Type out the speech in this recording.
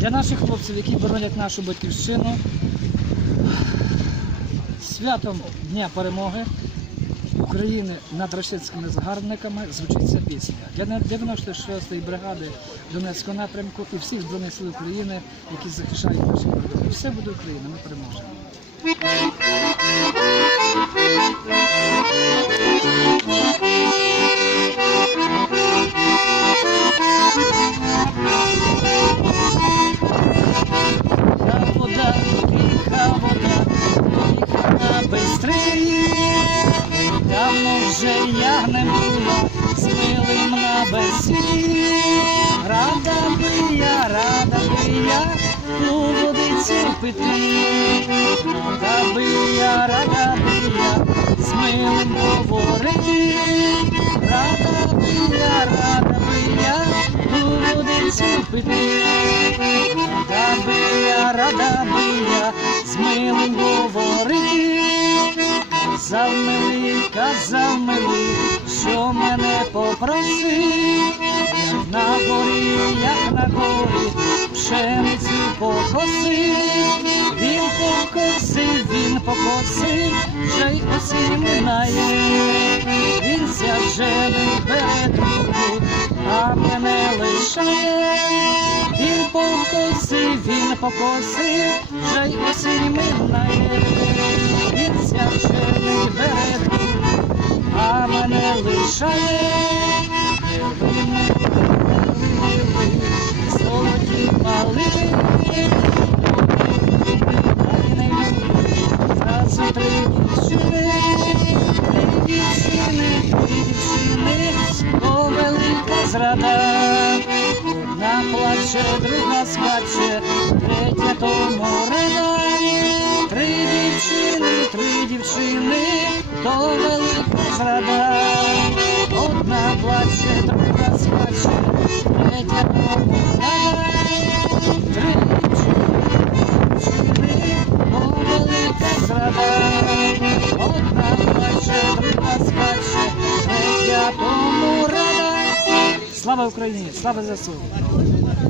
Для наших хлопців, які боронять нашу батьківщину, святом Дня перемоги України над рашистськими загарбниками звучить ця пісня. Для 96-ї бригади Донецького напрямку і всіх Збройних сил України, які захищають наші кордони. Все буде Україна, ми переможемо. Вже я не була з милим на бесі. Рада би я, рада би я у водиці пити. Рада би я, рада би я з милим говорити. Рада би я, рада би я у водиці пити. Рада би я, рада би я з милим говорити. Казав милий, казав милий, що мене попросив, як на горі, як на горі, пшеницю покосив, він покосив, він покосив, вже й осінь минає, він ся вже не бере а мене лишає. Він покосив, він покосив, вже й осінь минає. Він ся вже не бере лишає. Золоті малини, зразу три дівчини, дівчини, дівчини, то велика зрада. Одна плаче, друга скаче, третя дівчини, то велика зрада. Одна плаче, друга скаче, третя рада. Три дівчини, то велика зрада. Одна плаче, друга скаче, третя тому. Слава Україні! Слава ЗСУ!